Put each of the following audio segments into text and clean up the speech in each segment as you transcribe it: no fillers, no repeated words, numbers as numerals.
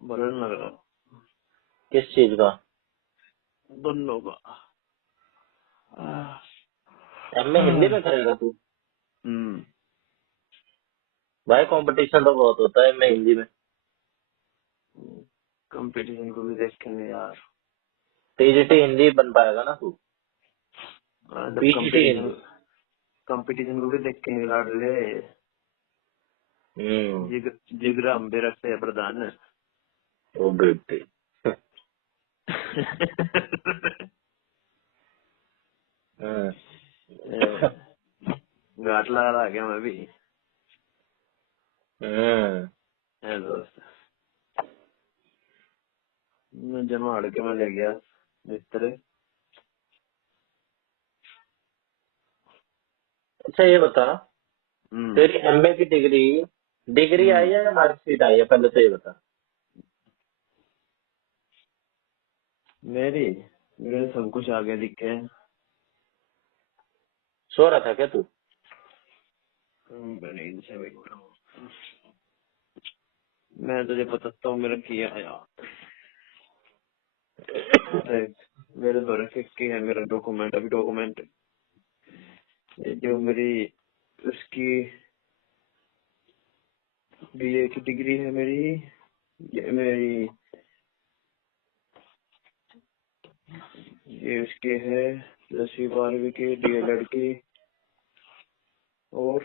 Burden लग रहा किस चीज का? दोनों का। एमए हिंदी में करेगा तू? हम्म। भाई कंपटीशन तो बहुत होता है एमए हिंदी में। कंपटीशन को भी देखेंगे यार। टीजीटी हिंदी बन पाएगा ना तू? जब पीजीटी कंपटीशन हिंदी। कंपटीशन को भी देखेंगे लाडले। जिगरा हम भी रखते हैं प्रधान। ओ बेटे। घाट लगा गया मैं भी। है दोस्त, मैं जमा हड़ के मैं ले गया मिस्त्री। अच्छा ये बता, तेरी एमए की डिग्री डिग्री आई है या मार्कशीट आई है, पहले तो ये बता। मेरी मेरे सब कुछ आगे दिखे। सो रहा था क्या तू? नींद से भी उठा हूँ। मैं तुझे बताता हूँ मेरा किया यार। मेरे द्वारा की है मेरा डॉक्यूमेंट। अभी डॉक्यूमेंट जो मेरी उसकी बीए की डिग्री है मेरी। ये मेरी ये उसके है 10वीं 12वीं की डीएलएड की। और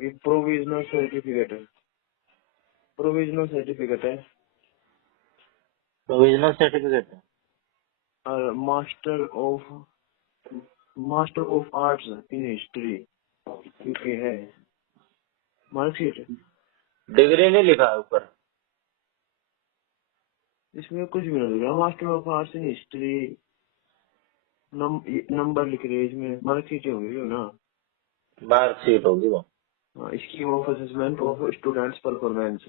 ये प्रोविजनल सर्टिफिकेट है। प्रोविजनल सर्टिफिकेट है। प्रोविजनल सर्टिफिकेट है। और master of arts in history ये है मार्कशीट। डिग्री नहीं लिखा है ऊपर? इसमें कुछ भी नहीं लिखा। Master of arts in history number लिख रहे हैं इसमें। मार्कशीट होंगी जो ना। मार्कशीट होगी वो। Scheme of assessment of students performance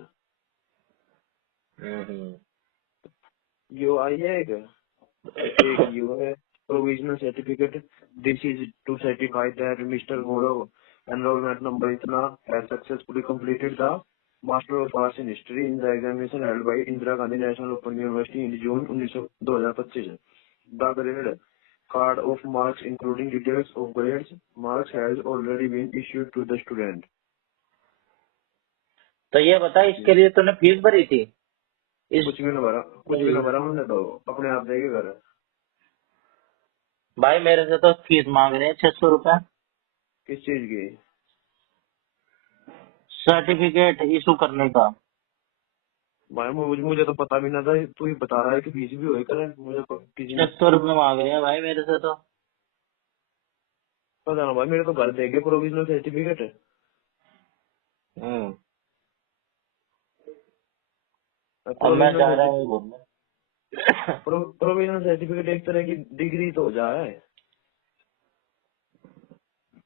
यो आई है। एक यो है provisional certificate. This is to certify that mister Gaurav enrolment number इतना has successfully completed the master of arts in history in the examination held by Indira Gandhi national open university in June 2025। The grade card of marks including details of grades marks has already been issued to the student. तो ये बता, इसके लिए तूने fees भरी थी? कुछ भी ना भरा हमने तो अपने आप देके घर। भाई मेरे से तो फीस मांग रहे हैं 600 रुपए। किस चीज की? सर्टिफिकेट इशू करने का। भाई मुझे तो पता भी ना था। तू ही बता रहा है कि फीस भी होए करे। मुझे तो किसी ने 600 रुपए मांग रहे हैं भाई मेरे से तो। पता ना भाई। मेरे तो घर देखे प्रोविजनल सर्टिफिकेट है। अब मैं प्रोविजनल जा रहा हूँ सर्टिफिकेट घूमने। प्रोविजनल सर्टिफिकेट एक तरह की डिग्री तो हो जाए।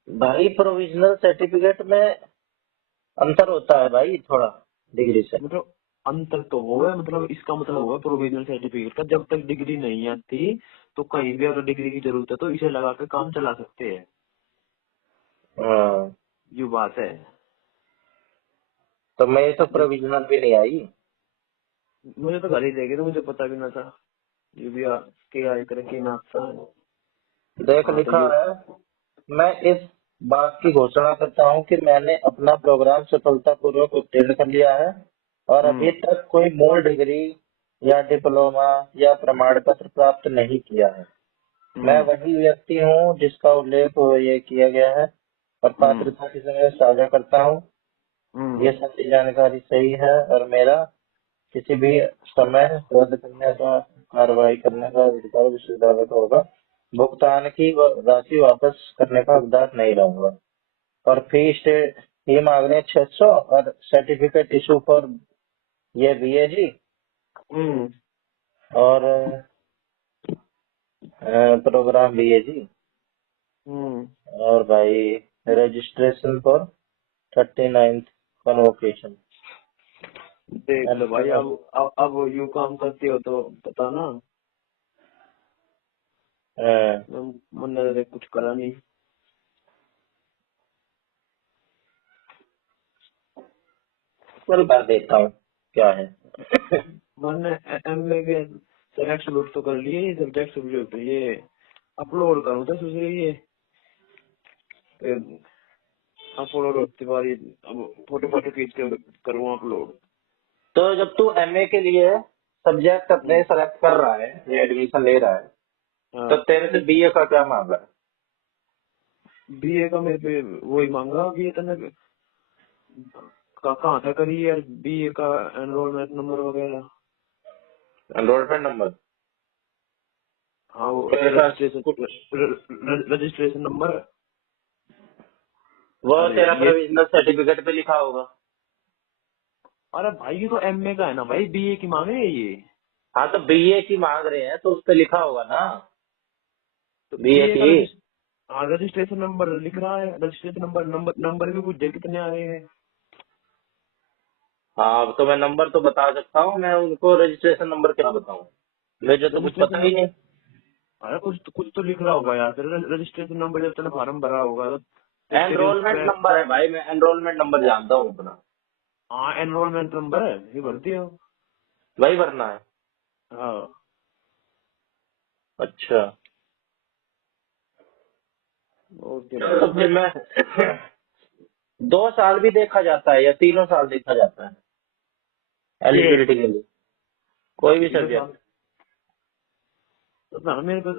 भाई प्रोविजनल सर्टिफिकेट में अंतर होता है भाई थोड़ा डिग्री से। मतलब अंतर तो होगा। मतलब इसका मतलब होगा प्रोविजनल सर्टिफिकेट का जब तक डिग्री नहीं आती तो कहीं भी अगर डिग्री की जरूरत है तो इसे लगा के काम चला सकते हैं। हाँ, ये बात है। तो मैं तो प्रोविजनल भी नहीं आई। मुझे तो घर ही देखे तो मुझे पता भी ना था। ये भी के आई करके ना था। देख हाँ तो लिखा ये है। मैं इस बात की घोषणा करता हूँ कि मैंने अपना प्रोग्राम सफलतापूर्वक उत्तीर्ण कर लिया है और अभी तक कोई मूल डिग्री या डिप्लोमा या प्रमाण पत्र प्राप्त नहीं किया है। मैं वही व्यक्ति हूँ जिसका उल्लेख ये किया गया है और पात्रता के समय साझा करता हूँ। ये सारी जानकारी सही है और मेरा किसी भी समय रद्द करने का कार्रवाई करने का अधिकार विश्वविद्यालय का होगा। भुगतान की राशि वापस करने का हकदार नहीं रहूंगा। और फी मांग रहे हैं 600 और सर्टिफिकेट इशू फॉर ये बीए जी और प्रोग्राम बीए जी और भाई रजिस्ट्रेशन फॉर 39th कन्वोकेशन। देख लो भाई, अच्छा। अब यू काम करती हो तो पता ना। हाँ, मैंने देख कुछ करा नहीं। चल कर देता हूँ, क्या है। मैंने एमए के सेलेक्ट लूट तो कर लिए, ये सब्जेक्ट सब्जेक्ट ये अपलोड करूँ तो सोच रही है अपलोड होती बारी, अब फोटो फोटो खींच के करूँ अपलोड। तो जब तू एमए के लिए सब्जेक्ट अपने सेलेक्ट कर रहा है या एडमिशन ले रहा है, तो हाँ, तेरे से बीए का क्या मांगा है? बीए का मेरे पे वही मांगा कि इतने कहाँ था करी यार, बीए का एनरोलमेंट नंबर वगैरह। Enrolment number? हाँ वो तेरे पास कुछ रजिस्ट्रेशन नंबर। वो अरे तेरा ये, प्रोविजनल सर्टिफिकेट पे लिखा होगा। अरे भाई ये तो एमए का है ना भाई, बीए की मांग रही है ये। हाँ, तो बीए की मांग रहे हैं तो उस पे लिखा होगा ना, तो बीए बीए का की। हाँ रजिस्ट्रेशन नंबर लिख रहा है, रजिस्ट्रेशन नंबर नंबर नंबर भी कुछ दे कितने आ रहे हैं। हाँ, तो मैं नंबर तो बता सकता हूँ, मैं उनको रजिस्ट्रेशन नंबर क्या बताऊँ, मुझे तो कुछ रजिस्ट्रेशन पता ही नंबर, नहीं। अरे कुछ तो लिख रहा होगा यार, फिर रजिस्ट्रेशन नंबर जब तूने फॉर्म भरा होगा तो तेरे उस एनरोलमेंट पे। नंबर है भाई, मैं एनरोलमेंट नंबर जानता हूँ अपना। हाँ एनरोलमेंट नंबर है, ये भर दिया। वही भरना है? हाँ अच्छा। ओके चलो, भाई। तो फिर मैं 2 साल भी देखा जाता है या तीनों साल देखा जाता है ये एलिजिबिलिटी के लिए, कोई भी तीनों साल, सब्जेक्ट? तो ना मेरे को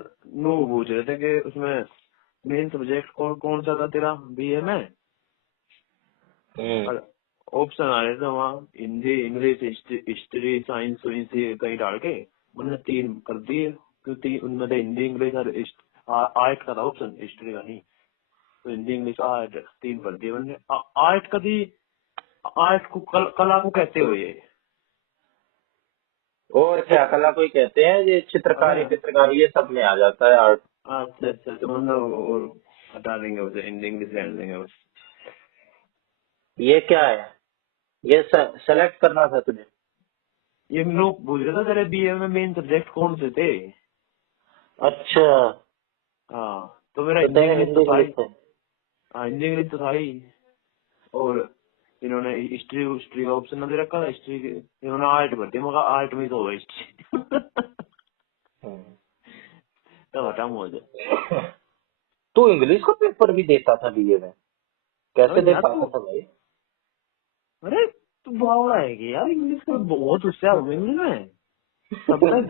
नो पूछ रहे थे कि उसमें मेन सब्जेक्ट कौन कौन सा था तेरा बीए में। हम्म। और ऑप्शन आ रहे थे वहाँ, हिंदी इंग्लिश हिस्ट्री साइंस वाइंस ये कहीं डाल के मैंने 3 कर दिए, क्योंकि उनमें तो हिंदी इंग्लिश और आर्ट का था ऑप्शन, हिस्ट्री का नहीं। तो हिंदी इंग्लिश आर्ट 3 कर दिए मैंने। आर्ट का भी, आर्ट को कला को कहते हुए। और क्या, कला कोई कहते हैं, ये अरे चित्रकारी चित्रकारी ये सब में आ जाता है आर्ट। अच्छा अच्छा, तो मतलब और हटा देंगे उसे, हिंदी इंग्लिश रहने देंगे बस। ये क्या है, ये सेलेक्ट करना था तुझे? ये लोग पूछ रहे थे तेरे बीए में मेन सब्जेक्ट कौन से थे। अच्छा, हाँ तो मेरा तो हिंदी तेरे इंग्लिश हिंदी तो था इंग्लिश ही। थे? हाँ हिंदी इंग्लिश तो था ही। और इन्होंने हिस्ट्री हिस्ट्री का ऑप्शन ना दे रखा था, हिस्ट्री इन्होंने आर्ट भर दिया, मगर आर्ट में तो होगा हिस्ट्री। हम्म। तब हटा मुझे। तू इंग्लिश का पेपर भी देता था बीए में? कैसे अरे दे यार पाता तू, था भाई? अरे तू बावड़ा है कि यार, इंग्लिश में बहुत होशियार हूँ इंग्लिश में। सबका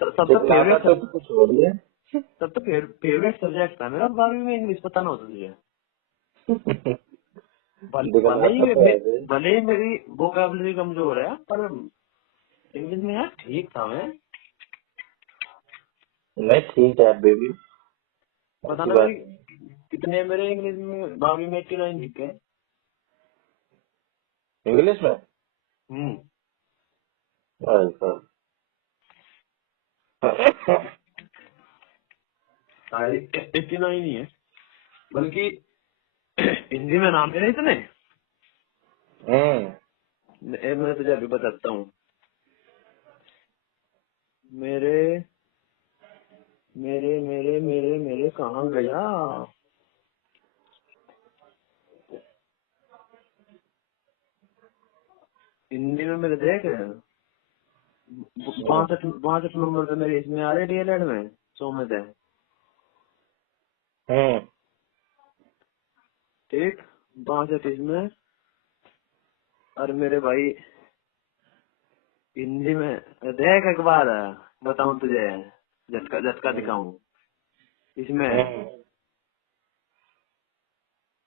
सबका दिखलाता फेवरेट, तो तू कुछ और ही है। सब तो फेवरेट सब्जेक्ट था मेरा 12वीं में, इंग्लिश पता ना होता तुझे। दिखलाता तो है भाई। भले ही मेरी वोकैबुलरी कमजोर है, पर इंग्लिश में यार ठीक था मैं। नहीं, ठीक है बेबी, पता ऐसी ना मेरी बात नहीं। कितने, मेरे इंग्लिश में 12वीं में 89 लिखे। इंग्लिश में? हम्म। अच्छा। 89 ही है, बल्कि हिंदी में नाम है ना इतने। हम्म। मैं तुझे अभी बताता हूँ। मेरे मेरे मेरे मेरे मेरे कहाँ गया, हिंदी में मेरे देख 62 नंबर पे मेरे इसमें आ रहे डीएलएड में 100 में थे। हम्म। ठीक, 62 इसमें। और मेरे भाई हिंदी में देख एक बार बताऊं तुझे, झटका झटका दिखाऊं इसमें। हम्म।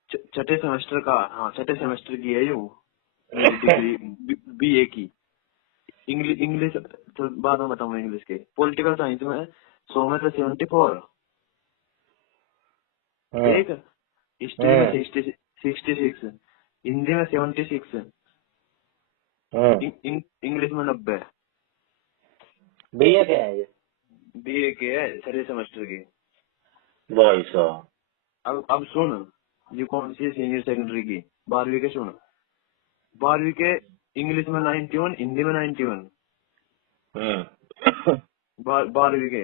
छठे सेमेस्टर का, हाँ छठे सेमेस्टर की है यूँ मेरी डिग्री बीए की। इंग्लिश इंग्लिश तो बाद में बताऊंगा। इंग्लिश के पॉलिटिकल साइंस में 100 में से 74। हम्म। ठीक, हिस्ट्री में हम्म। 66, हिंदी में 76, हम्म। इंग्लिश में 90। बीए के हैं ये? बीए के है छठे सेमेस्टर की। भाई साहब। अब सुन, ये कौन सी सीनियर सेकेंडरी की 12वीं के सुन। 12वीं के इंग्लिश में 91, हिंदी में 91, हम्म 12वीं के।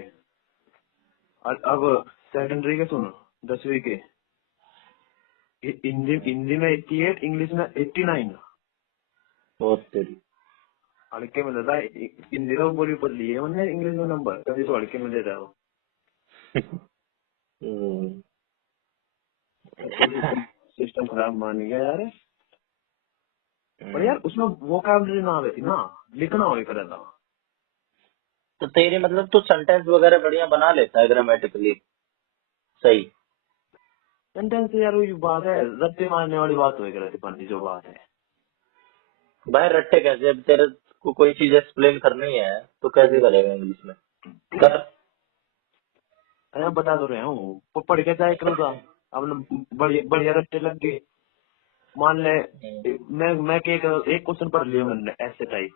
और अब सेकेंडरी के सुनो, 10वीं के। हिंदी में 88, इंग्लिश में 89। बहुत तेरी। हल्के में देता है, हिंदी में बोली पर लिए मैंने, इंग्लिश में नंबर कभी तो हल्के में देता है वो। हम्म सिस्टम खराब मान गया यार। पर यार उसमें वो काबिलियत ना आती ना, लिखना हो कर था। तो तेरी मतलब तू सेंटेंस वगैरह बढ़िया बना लेता है ग्रामेटिकली सही। सेंटेंस यार वही बात है, रट्टे मारने वाली बात हो कर पंडी जो बात है। भाई रट्टे कैसे, अब तेरे को कोई चीज एक्सप्लेन करनी है तो कैसे करेगा इंग्लिश में कर। अरे बता तो रहे हूँ, पढ़ के चाहे करूँगा। अब न बढ़िया बढ़िया रट्टे लग गए। मान ले मैं एक क्वेश्चन पढ़ लिया मैंने ऐसे टाइप,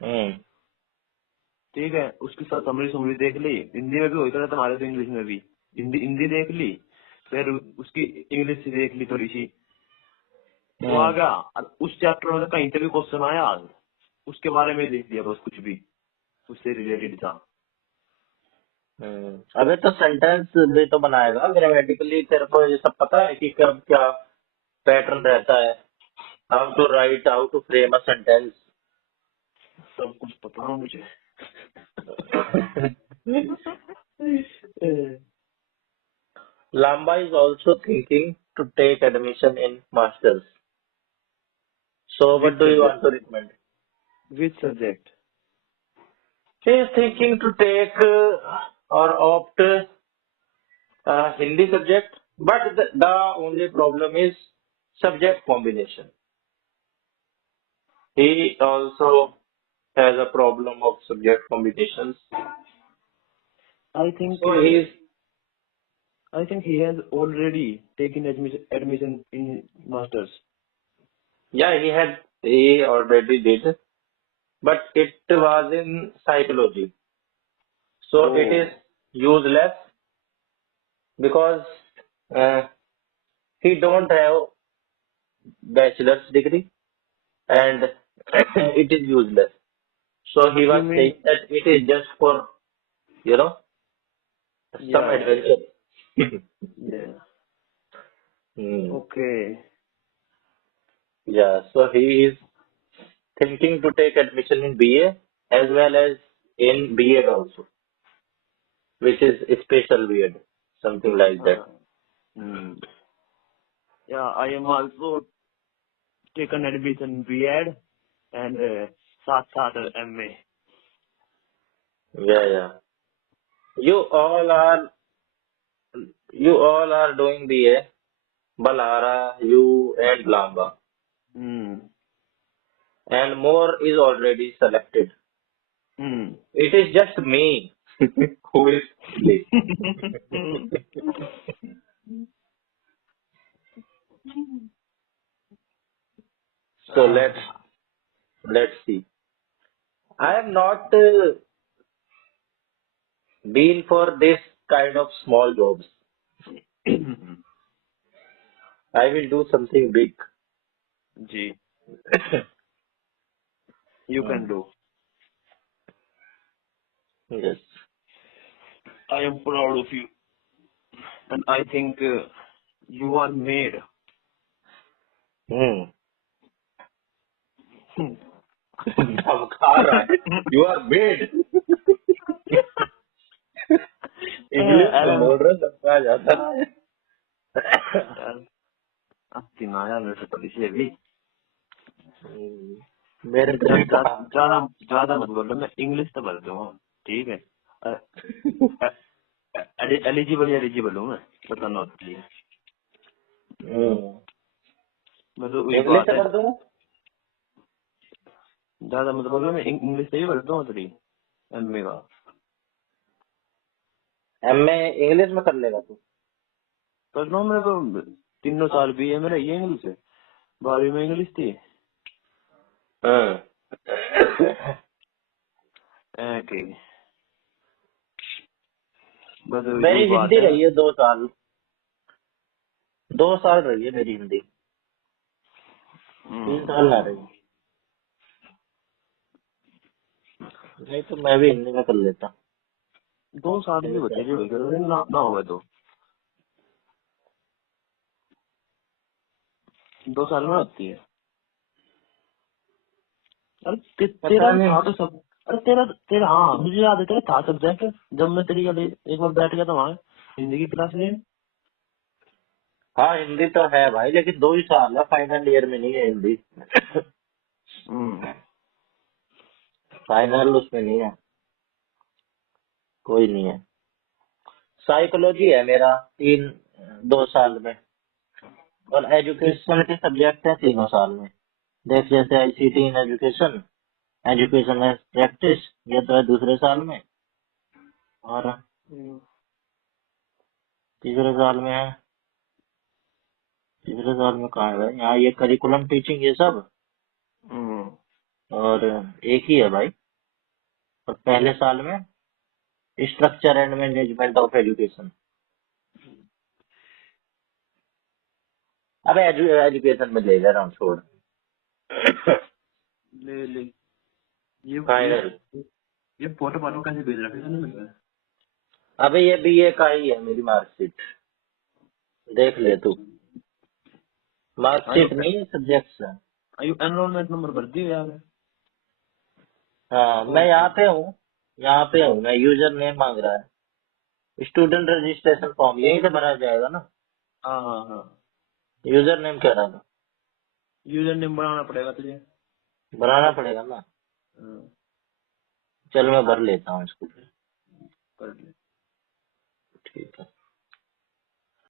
हम्म ठीक है, उसकी सब समरी समरी देख ली, हिंदी में भी होता है तुम्हारे, तो इंग्लिश में भी। हिंदी हिंदी देख ली, फिर उसकी इंग्लिश से देख ली थोड़ी सी, वो आ गया। और उस चैप्टर में कहीं से भी क्वेश्चन आया, उसके बारे में देख लिया बस, कुछ भी उससे रिलेटेड था। अबे तो सेंटेंस भी तो बनाएगा ग्रामेटिकली, तेरे को ये सब पता है कि कब क्या पैटर्न रहता है, how to write, how to frame a sentence. सब कुछ पता है मुझे। Lamba is also thinking to take admission in masters. So what which do you subject? want to recommend? Which subject? He is thinking to take or opt Hindi subject, but the only problem is subject combination. He also has a problem of subject combinations. I think So he is, he has already taken admission in masters. yeah, he already did, but it was in psychology. So it is Oh. useless because uh, he don't have bachelor's degree and it is useless. So he You was saying mean? that it is just for, you know, some Yeah. adventure. Yeah. Hmm. Okay. Yeah, so he is thinking to take admission in BA as well as in B.Ed also, which is special B.Ed, something like that. Hmm. Yeah, I am also taken admission B.Ed and साथ साथ MA. Yeah. You all are you all are doing BA, Balara, you and Lamba, Hmm. and more is already selected. Hmm. It is just me who is late. So let's see. I am not been for this kind of small jobs. I will do something big. Ji, you can do. Yes. I am proud of you, and I think you are made. Hmm. अब खा रहा है. You are made. English में बोल रहा सबका आ जाता है. यार मेरे से थोड़ी सी अभी मेरे तरफ ज्यादा कहा. ज्यादा ज्यादा मत बोलो, मैं इंग्लिश तो बोल दूंगा, ठीक है। एलिजिबल हूँ मैं बताना उसके लिए। मैं तो वही इंग्लिश बात से है, कर दूंगा. ज्यादा मत बोलो, मैं इंग्लिश से ही बोल दूंगा थोड़ी एमए का। एमए इंग्लिश में कर लेगा तू. कर लो, मेरे तो 3 साल भी है मेरा, ये इंग्लिश है, 12वीं में इंग्लिश थी। ठीक, बस वही मेरी बात हिंदी है। रही है 2 साल. 2 साल रही है मेरी हिंदी. 3 साल ना रही. नहीं तो मैं भी हिंदी में कर लेता। 2 साल की बच्चे की हुई करो ना ना हुए तो 2 साल में आती है। अरे तेरा पता नहीं। था तो सब। अरे तेरा तेरा हाँ मुझे याद है तेरा था सब्जेक्ट जब मैं तेरी वाली एक बार बैठ गया था वहाँ हिंदी की क्लास में। हाँ हिंदी तो है भाई, लेकिन 2 ही साल है, फाइनल ईयर में नहीं है हिंदी। हम्म। फाइनल उसमें नहीं है, कोई नहीं है। साइकोलॉजी है मेरा 2 साल में, और एजुकेशन के सब्जेक्ट है 3 साल में। देख जैसे ICT in education, education as practice, ये तो है दूसरे साल में, और तीसरे साल में है। तीसरे साल में कहाँ है भाई, यहाँ ये करिकुलम टीचिंग ये सब, हम्म। और एक ही है भाई। और पहले साल में structure and management of education. अबे एजुकेशन में ले ले रहा हूँ, छोड़। ले ले ये फाइनल। ये फोटो पाटो कैसे भेज रखा है मैंने? अबे ये बीए का ही है मेरी मार्कशीट, देख ले तू। आयु मार्कशीट नहीं, सब्जेक्ट्स है। आयु एनरोलमेंट नंबर भर दियो यार। हाँ मैं और यहाँ पे हूँ, यहाँ पे हूँ मैं। यूजर नेम मांग रहा है, स्टूडेंट रजिस्ट्रेशन फॉर्म यहीं से भरा जाएगा ना। हाँ हाँ हाँ यूजर नेम कह रहा था, यूजर नेम बनाना पड़ेगा तुझे। बनाना पड़ेगा ना। हाँ, चल मैं भर लेता हूँ इसको। कर ले। ठीक है।